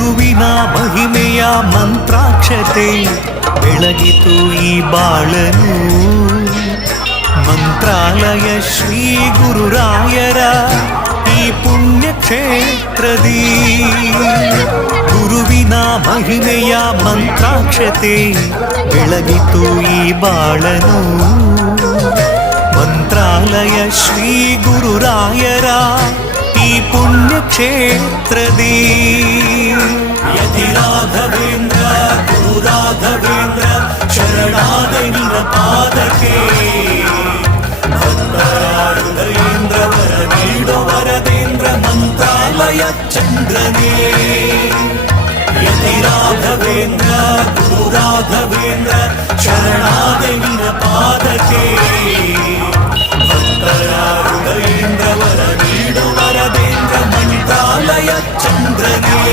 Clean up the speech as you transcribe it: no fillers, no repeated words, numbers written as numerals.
ಗುರುವಿನ ಮಹಿಮೆಯ ಮಂತ್ರಾಕ್ಷತೆ ಬೆಳಗಿತು ಈ ಬಾಳನು. ಮಂತ್ರಾಲಯ ಶ್ರೀ ಗುರುರಾಯರ ಈ ಪುಣ್ಯ ಕ್ಷೇತ್ರದಿ ಗುರುವಿನ ಮಹಿಮೆಯ ಮಂತ್ರಾಕ್ಷತೆ ಬೆಳಗಿತು ಈ ಬಾಳನು. ಮಂತ್ರಾಲಯ ಶ್ರೀ ಗುರುರಾಯರ ಈ ಪುಣ್ಯ ಕ್ಷೇತ್ರದಿ ಯತಿ ರಾಘವೇಂದ್ರ ಗುರು ರಾಘವೇಂದ್ರ ಶರಣಾದ ನಿನ್ನ ಪಾದಕ್ಕೆ. ಭಕ್ತರ ಹೃದಯೇಂದ್ರ ವರ ನೀಡೋ ವರದೇಂದ್ರ ಮಂತ್ರಾಲಯ ಚಂದ್ರನೇ. ಯತಿ ರಾಘವೇಂದ್ರ ಗುರು ರಾಘವೇಂದ್ರ